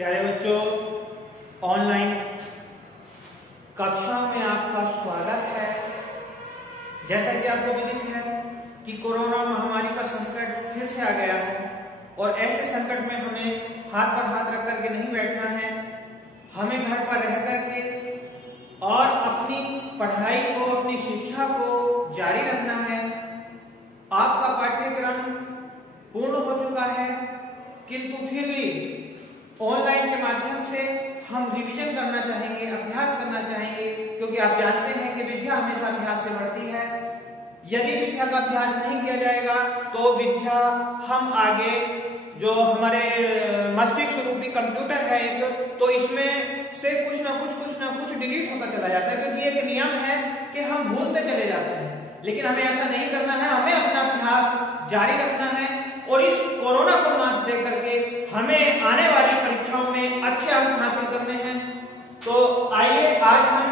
प्यारे बच्चों, ऑनलाइन कक्षाओं में आपका स्वागत है। जैसा कि आपको विदित है कि कोरोना महामारी का संकट फिर से आ गया है और ऐसे संकट में हमें हाथ पर हाथ रख करके नहीं बैठना है। हमें घर पर रह करके और अपनी पढ़ाई को, अपनी शिक्षा को जारी रखना है। आपका पाठ्यक्रम पूर्ण हो चुका है, किंतु फिर भी ऑनलाइन के माध्यम से हम रिवीजन करना चाहेंगे, अभ्यास करना चाहेंगे, क्योंकि आप जानते हैं कि विद्या हमेशा अभ्यास से बढ़ती है। यदि विद्या का अभ्यास नहीं किया जाएगा तो विद्या हम आगे जो हमारे मस्तिष्क रूपी कंप्यूटर है एक, तो इसमें से कुछ ना कुछ डिलीट होकर चला जाता है, क्योंकि एक नियम है कि हम भूलते चले जाते हैं। लेकिन हमें ऐसा नहीं करना है, हमें अपना अभ्यास जारी रखना है और इस कोरोना को मात दे करके हमें आने वाली परीक्षाओं में अच्छे अंक हासिल करने हैं। तो आइए आज हम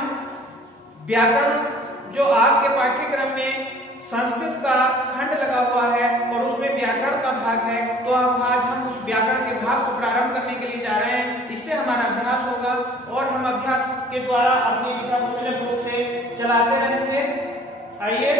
व्याकरण, जो आपके पाठ्यक्रम में संस्कृत का खंड लगा हुआ है और उसमें व्याकरण का भाग है, तो आज हम उस व्याकरण के भाग को प्रारंभ करने के लिए जा रहे हैं। इससे हमारा अभ्यास होगा और हम अभ्यास के द्वारा अपनी विद्या को सुलभ रूप से चलाते रहेंगे। आइए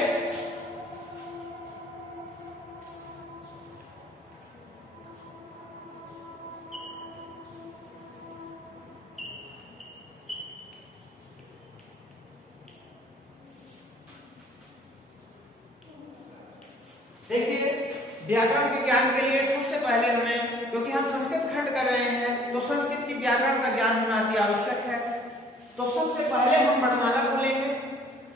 देखिए, व्याकरण के ज्ञान के लिए सबसे पहले हमें, क्योंकि हम संस्कृत खंड कर रहे हैं तो संस्कृत की व्याकरण का ज्ञान होना अति आवश्यक है। तो सबसे पहले हम वर्णमाला को लेंगे।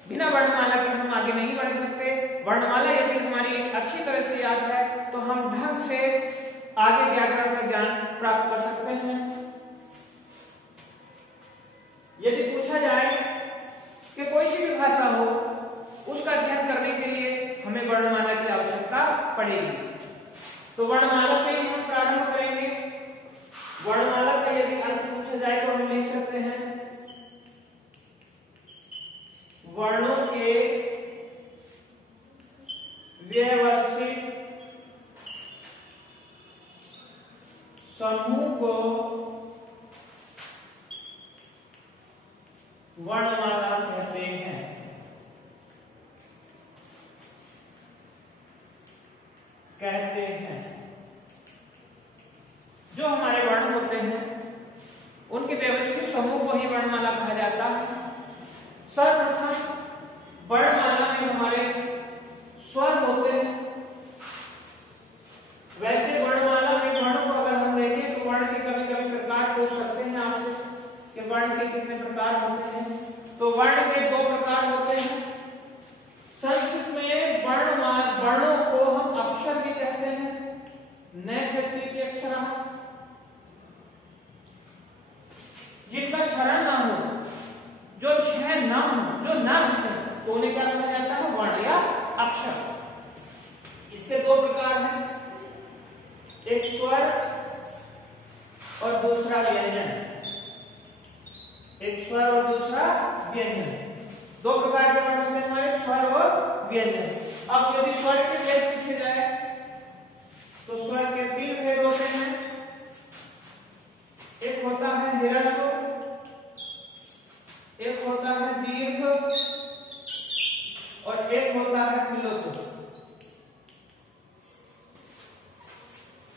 बिना वर्णमाला के हम आगे नहीं बढ़ सकते। वर्णमाला यदि हमारी अच्छी तरह से याद है तो हम ढंग से आगे व्याकरण का ज्ञान प्राप्त कर सकते हैं। यदि पूछा जाए कि कोई सी भी भाषा हो, उसका अध्ययन करने के लिए हमें वर्णमाला की आवश्यकता पड़ेगी। तो वर्णमाला से ही हम प्रारंभ करेंगे। वर्णमाला का यदि अर्थ पूछा जाए तो हम लिख सकते हैं वर्णों के व्यवस्थित समूह को वर्णमाला कहते हैं। जो हमारे वर्ण होते हैं उनके व्यवस्थित समूह को ही वर्णमाला कहा जाता है। सर्वप्रथम वर्णमाला में हमारे स्वर होते हैं। वैसे वर्णमाला में वर्णों को अगर हम देखें तो वर्ण के कभी प्रकार पूछ सकते हैं आपसे कि वर्ण के कितने प्रकार होते हैं। तो वर्ण के दो प्रकार होते हैं। संस्कृत में वर्णों को हम अक्षर भी कहते हैं, नैक्षत्रिक अक्षर, जिनका क्षरण ना हो, जो छह ना हो, जो ना हो, तो उन्हें क्या कहा जाता है? वर्ण या अक्षर। इसके दो प्रकार हैं, एक स्वर और दूसरा व्यंजन। एक स्वर और दूसरा व्यंजन, दो प्रकार के वर्ण होते हैं हमारे, स्वर और व्यंजन। अब यदि स्वर के भेद पूछे जाए तो स्वर के तीन भेद होते हैं। एक होता है ह्रस्व, एक होता है दीर्घ और एक होता है प्लुत।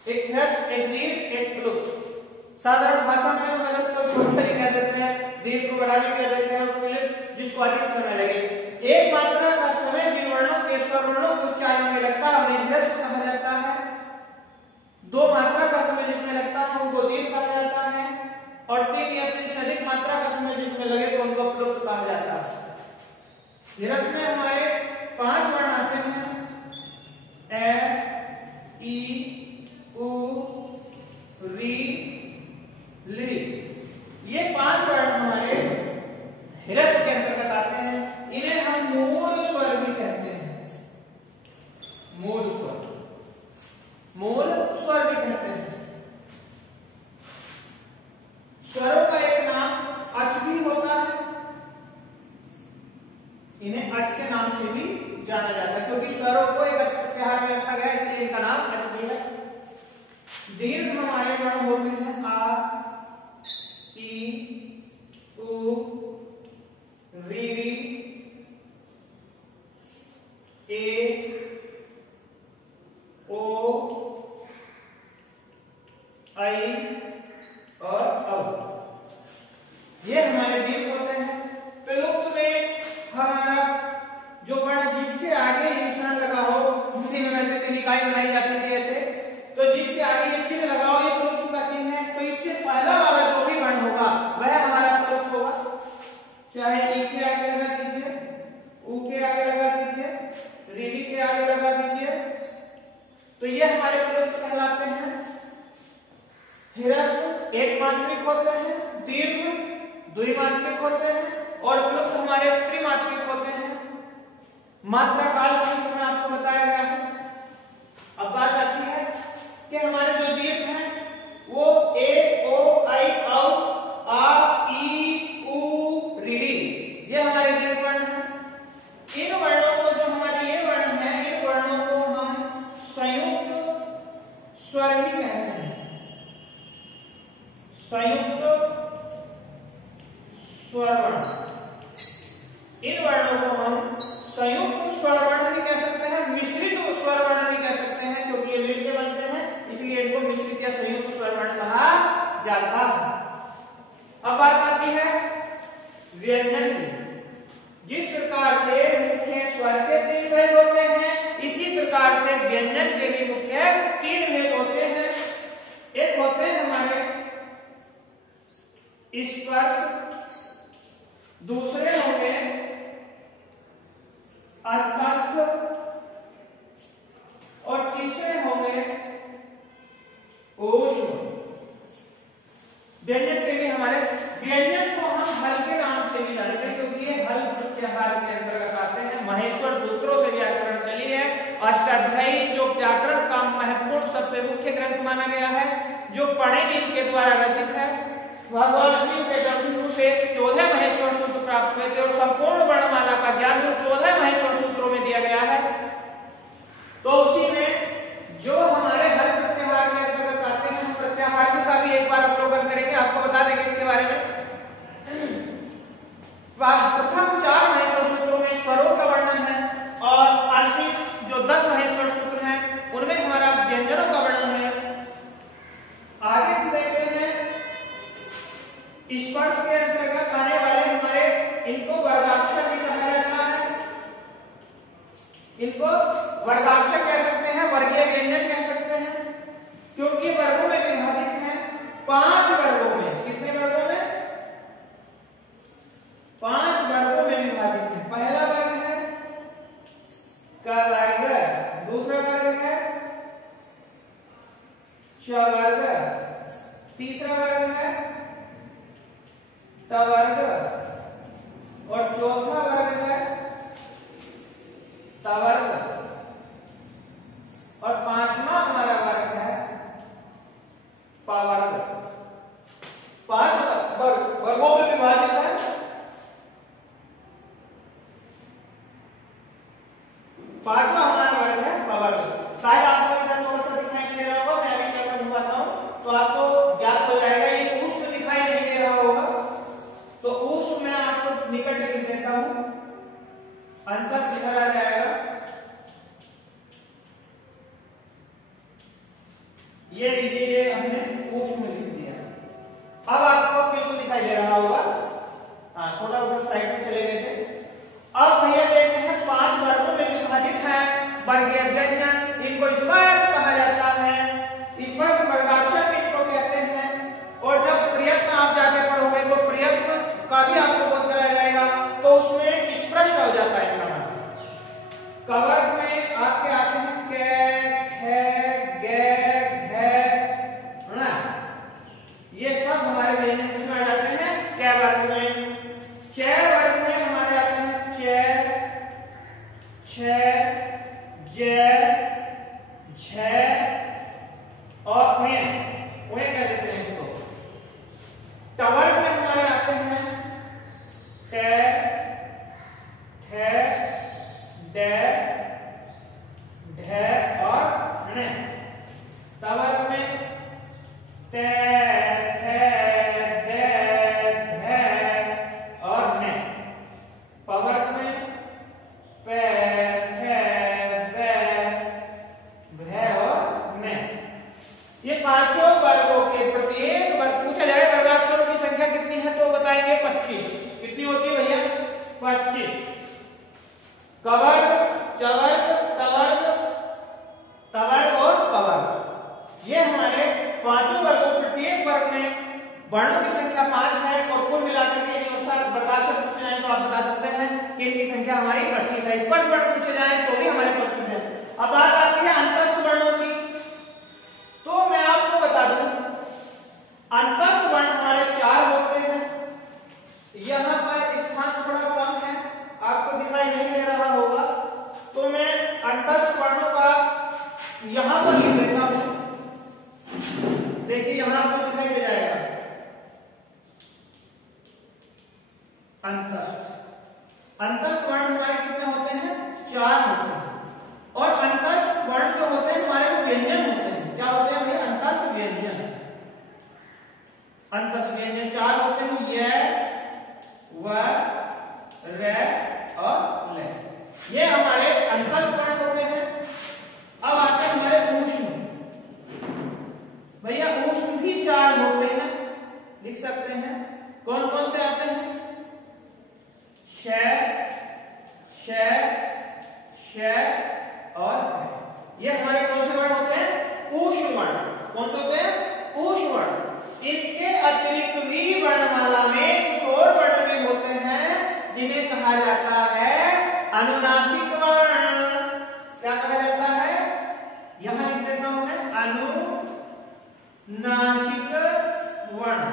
एक ह्रस्व, एक दीर्घ, एक प्लुत। साधारण भाषा में हम ह्रस्व को छोड़कर ही कह देते हैं, दीर्घ को बढ़ा के कह देते हैं और प्लुत जिसको अधिक समय लगे। एक मात्रा का समय जिन वर्णों के स्वर वर्णों के उच्चारण में लगता है उन्हें ह्रस्व कहा जाता है। दो मात्रा का समय जिसमें लगता है उनको दीर्घ कहा जाता है और तीन या तीन से अधिक मात्रा का समय जिसमें लगे तो उनको प्लुत कहा जाता है। ह्रस्व में हमारे 5 वर्ण आते हैं, ए, ई, उ, री, ली। ये 5 वर्ण हमारे ह्रस्व के अंतर्गत आते हैं। इन्हें हम मूल स्वर भी कहते हैं। मूल स्वर भी कहते हैं। स्वरों का एक नाम अच भी होता है। इन्हें अच के नाम से भी जाना जाता है, क्योंकि स्वरों को एक अच प्रत्याहार में रखा गया, इसलिए इनका नाम अच भी है। दीर्घ हमारे वर्ण होते हैं आ, ई के आगे लगा दीजिए, ऊ के आगे लगा दीजिए, रीवी के आगे लगा दीजिए। तो ये हमारे प्लुप्त कहलाते हैं। ह्रस्व एक मात्रिक होते हैं, दीर्घ द्विमात्रिक होते हैं और प्लुप्त हमारे त्रिमात्रिक होते हैं। मात्रा काल के समय आपको बताया गया है। अब बात आती है कि हमारे जो दीर्घ हैं वो ए, ओ, आई, औ, आ, ई, ऊ, री, ये हमारे दीर्घ वर्ण हैं। इन वर्णों को, जो हमारे ये वर्ण हैं, इन वर्णों को हम संयुक्त स्वर भी कहते हैं। संयुक्त स्वर वर्ण, इन वर्णों को हम संयुक्त स्वर वर्ण भी कह सकते हैं, मिश्रित स्वर वर्ण भी कह सकते हैं, क्योंकि ये मिलके बनते हैं, इसलिए इनको मिश्रित या संयुक्त स्वर वर्ण कहा जाता है। अब बात आती है व्यंजन की। जिस प्रकार से मुख्य स्वर के 3 भेद होते हैं, इसी प्रकार से व्यंजन के भी मुख्य 3 भेद होते हैं। एक होते हैं हमारे स्पर्श, दूसरे होंगे अर्थस्थ और तीसरे होंगे ऊष्म। व्यंजन के लिए हमारे व्यंजन को हम हल के नाम से भी जानते हैं, क्योंकि ये हल प्रत्याहार के अंतर्गत आते हैं। महेश्वर सूत्रों से व्याकरण चली है। अष्टाध्यायी जो व्याकरण का महत्वपूर्ण सबसे मुख्य ग्रंथ माना गया है, जो पाणिनि के द्वारा रचित है। भगवान शिव के जन्म से 14 महेश्वर सूत्र प्राप्त हुए थे और संपूर्ण वर्णमाला का ज्ञान 14 महेश्वर सूत्रों में दिया गया है। तो उसी में जो हमारे हल प्रत्याहार के अंतर्गत आते हैं, प्रत्याहार का भी एक बार अवलोकन करेंगे, आपको बता देंगे इसके बारे में। प्रथम 4 महेश्वर सूत्रों में स्वरों का वर्णन है और अंतिम जो 10 महेश्वर सूत्र हैं उनमें हमारा व्यंजनों का वर्णन है। आगे हम देखते हैं स्पर्श के अंतर्गत आने वाले हमारे, इनको वर्गाक्षर भी कहा जाता है। इनको वर्गाक्षर कह सकते हैं, वर्गीय व्यंजन कह सकते हैं, क्योंकि वर्गों में विभाजित हैं। 5 वर्गों में, कितने वर्गों में? 5 वर्गों में विभाजित है। पहला वर्ग है क वर्ग, दूसरा वर्ग है च वर्ग, तीसरा वर्ग है ट वर्ग और चौथा वर्ग है त वर्ग और 5वां हमारा वर्ग है प वर्ग। 5 वर्गों में विभाजित है। पांचवा हमारा वर्ग है प वर्ग। शायद आपको इधर थोड़ा सा दिखाई नहीं दे रहा होगा, मैं अभी करके घुमाता हूं तो आपको ज्ञात हो जाएगा। ये ऊष्म दिखाई नहीं दे रहा होगा, तो ऊष्म मैं आपको निकट लिख देता हूं, अंतर सीधा आ जाएगा। ये लीजिए, हमने ऊष्म लिख दिया। अब आपको बिल्कुल दिखाई दे रहा होगा। हाँ, थोड़ा उधर साइड में चले गए थे। अब भैया देखते हैं 5 वर्गों में विभाजित है वर्गीय व्यंजन। इनको स्पर्श कहा जाता है, स्पर्श वर्गाक्षर इनको कहते हैं। और जब प्रयत्न आप जाके पढ़ोगे तो प्रयत्न का भी आपको बोध कराया जाएगा, तो उसमें स्पर्श हो जाता है इसका नाम। कवर्ग में आपके आते हैं कै, खे, गे, घे, ण, ये सब हमारे व्यंजन किसमें आ जाते हैं? कै वर्ग में। च वर्ग में हमारे आते हैं छ, ज, झ और वे कह देते हैं इसको। ट वर्ग में हमारे आते हैं ट, ठ, ड, ढ और ण। त वर्ग में त, थ, द, ध और न। प वर्ग में प, फ, ब, भ और न। ये पांचों वर्गों के प्रत्येक वर्ग पूछा जाए वर्गाक्षरों की संख्या कितनी है तो बताएंगे 25। कितनी होती है भैया? 25। कवर्ग, चवर्ग, तवर्ग, तवर्ग और पवर्ग, ये हमारे पांचों वर्गों, प्रत्येक वर्ग में वर्णों की संख्या 5 है और कुल मिलाकर के वर्गाक्षर पूछे जाए तो आप संख्या हमारी 25 है। स्पर्श वर्ण पूछे जाए तो भी हमारे 25 है। अब बात आती है अंतस्थ वर्णों की। तो मैं आपको बता दूं, अंतस्थ वर्ण हमारे 4 होते हैं। यहाँ पर स्थान थोड़ा कम है, आपको दिखाई नहीं दे रहा होगा, तो मैं अंतस्थ वर्णों का यहाँ पर लिख देता हूं। देखिए यहाँ आपको दिखाई दे जाएगा अंतस्थ वर्ण हमारे कितने होते हैं? 4 होते हैं। और अंतस्थ वर्ण जो होते हैं हमारे वो व्यंजन होते हैं। क्या होते हैं भैया? अंतस्थ व्यंजन। अंतस्थ व्यंजन 4 होते हैं, य, व, र और ल। ये हमारे अंतस्थ वर्ण होते हैं। अब आते हैं हमारे ऊष्म। भैया ऊष्म भी 4 होते हैं, लिख सकते हैं। कौन कौन से आते हैं? श, श, श और ह। ये हमारे कौन से वर्ण होते हैं? ऊष्म वर्ण। कौन से होते हैं? ऊष्म वर्ण। इनके अतिरिक्त भी वर्णमाला में कुछ और वर्ण भी होते हैं जिन्हें कहा जाता है अनुनासिक वर्ण। क्या कहा जाता है? यहां लिख देता हूं मैं, अनुनासिक वर्ण।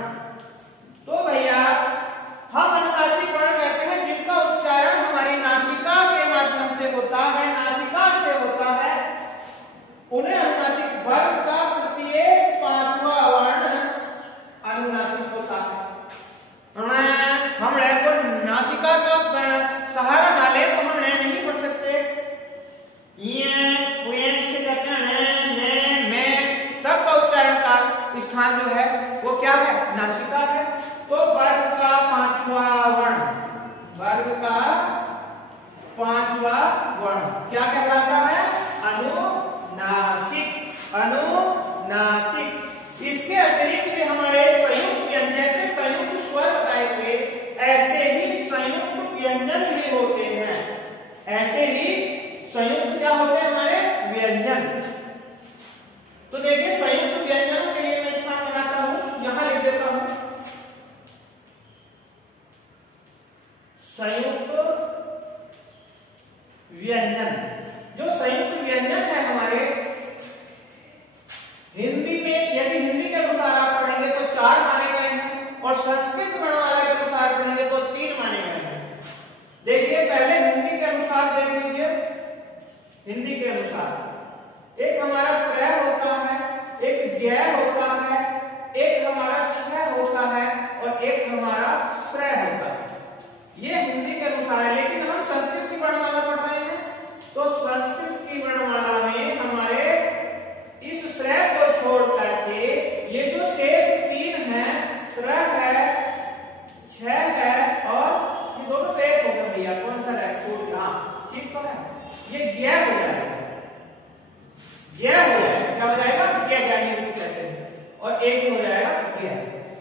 तो भैया हम अनुनासिक वर्ण कहते हैं जिनका उच्चारण हमारी नासिका के माध्यम से होता है, नासिका से होता है, उन्हें अनुनासिक। वर्ग का प्रत्येक 5वां वर्ण अनुनासिक होता है। हम को नासिका का सहारा ना ले तो हम नहीं पढ़ सकते। सबका उच्चारण का स्थान जो है वो क्या है? नासिका है। तो वर्ग का 5वां वर्ण, वर्ग का 5वां वर्ण क्या कहलाता है? अनुनासिक। अनुनासिक। इसके अतिरिक्त भी हमारे संयुक्त व्यंजन, जैसे संयुक्त स्वर बताए थे ऐसे ही संयुक्त व्यंजन भी होते हैं। ऐसे ही संयुक्त क्या होते हैं? हमारे व्यंजन। तो देखिए संयुक्त व्यंजनों के लिए मैं स्थान बनाता हूं, यहां लिख देता हूं संयुक्त व्यंजन। जो संयुक्त व्यंजन है हमारे हिंदी में, यदि हिंदी के अनुसार आप पढ़ेंगे तो 4 माने गए हैं और संस्कृत वर्णमाला के अनुसार पढ़ेंगे तो 3 माने गए हैं। देखिए पहले हिंदी के अनुसार देख लीजिए। हिंदी के अनुसार एक हमारा त्रय होता है, एक ज्ञ होता है, एक हमारा छ होता है और एक हमारा श्रय होता है। ये हिंदी के अनुसार है। लेकिन हम संस्कृत की वर्णमाला पढ़ रहे हैं तो संस्कृत की वर्णमाला में हमारे इस श्रय को छोड़ करके ये जो शेष 3 है, त्र है, छ है और ये दोनों तो एक हो गया भैया। कौन सा है? छोड़। हाँ ठीक तो है। ये ज्ञ हो जाएगा, ज्ञ हो जाएगा। क्या हो जाएगा? ज्ञ ज्ञानी जिसे कहते हैं। और एक हो जाएगा ज्ञ।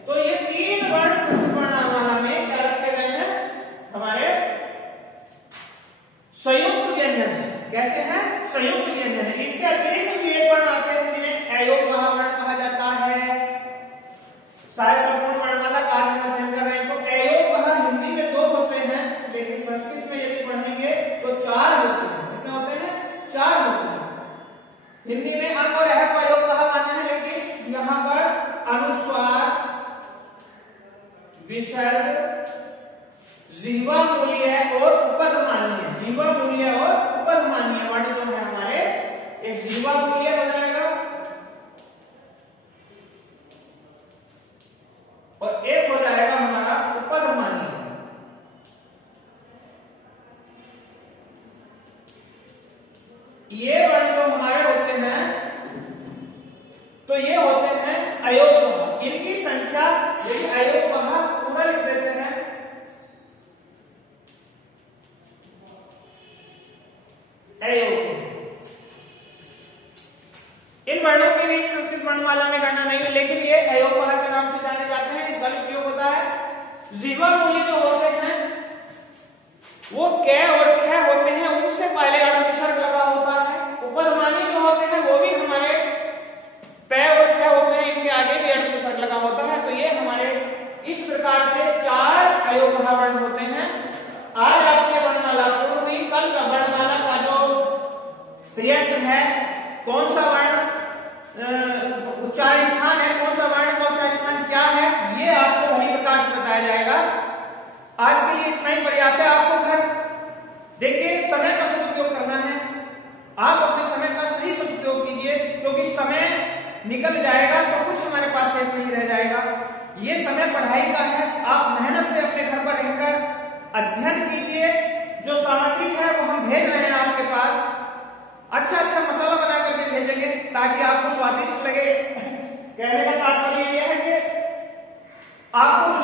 तो ये 3 वर्ण संस्कृत वर्णमाला में क्या रखे गए हैं? हमारे संयुक्त व्यंजन है। कैसे हैं? संयुक्त व्यंजन है। इसके अतिरिक्त भी एक वर्ण आते हैं जिन्हें अयोगवाह वर्ण कहा जाता है। सारे संपूर्ण वर्णमाला का आज हम अध्ययन कर रहे हैं। तो अयोगवाह हिंदी में 2 होते हैं, लेकिन संस्कृत में यदि पढ़ेंगे तो 4 होते हैं। कितने होते हैं? 4 होते हैं। हिंदी में अंग और अह को अयोगवाह माना है, लेकिन यहाँ पर अनुस्वार, विसर्ग, जिह्वा मूल्य और उपधमानीय, जिह्वा मूल्य और उपधमानीय वर्ण जो है हमारे, एक जिह्वा मूल्य हो जाएगा और एक हो जाएगा हमारा उपधमानीय। ये वर्ण जो हमारे होते हैं तो ये होते हैं अयोगवाह। इनकी संख्या यदि अयोगवाह पूरा लिख देते हैं इन वर्णों के लिए संस्कृत वर्णमाला में गणना नहीं है, लेकिन ये अयोगवाह के नाम से जाने जाते हैं। इनका उपयोग होता है। जिह्वा मूल्य जो होते हैं वो क और ख होते हैं, उनसे पहले अण विसर्ग लगा होता है। उपधमानी जो होते हैं वो भी हमारे प और ख होते हैं, इनके आगे भी अण विसर्ग लगा होता है। तो ये हमारे इस प्रकार से 4 अयोगवाह वर्ण होते हैं। आज आपके वर्णमाला को कौन सा वर्ण उच्चारण स्थान है, कौन सा वर्ण का उच्चारण स्थान क्या है, ये आपको वही प्रकार से बताया जाएगा। आज के लिए इतना ही पर्याप्त है। आपको घर देखिए समय का सदुपयोग करना है, आप अपने समय का सही सदुपयोग कीजिए, क्योंकि समय निकल जाएगा तो कुछ हमारे पास शेष नहीं रह जाएगा। ये समय पढ़ाई का है, आप मेहनत से अपने घर पर रहकर अध्ययन कीजिए। जो सामग्री है वो हम भेज रहे हैं आपके पास, अच्छा अच्छा मसाला बना करके भेजेंगे ताकि आपको स्वादिष्ट लगे। कहने का तात्पर्य यह है कि आपको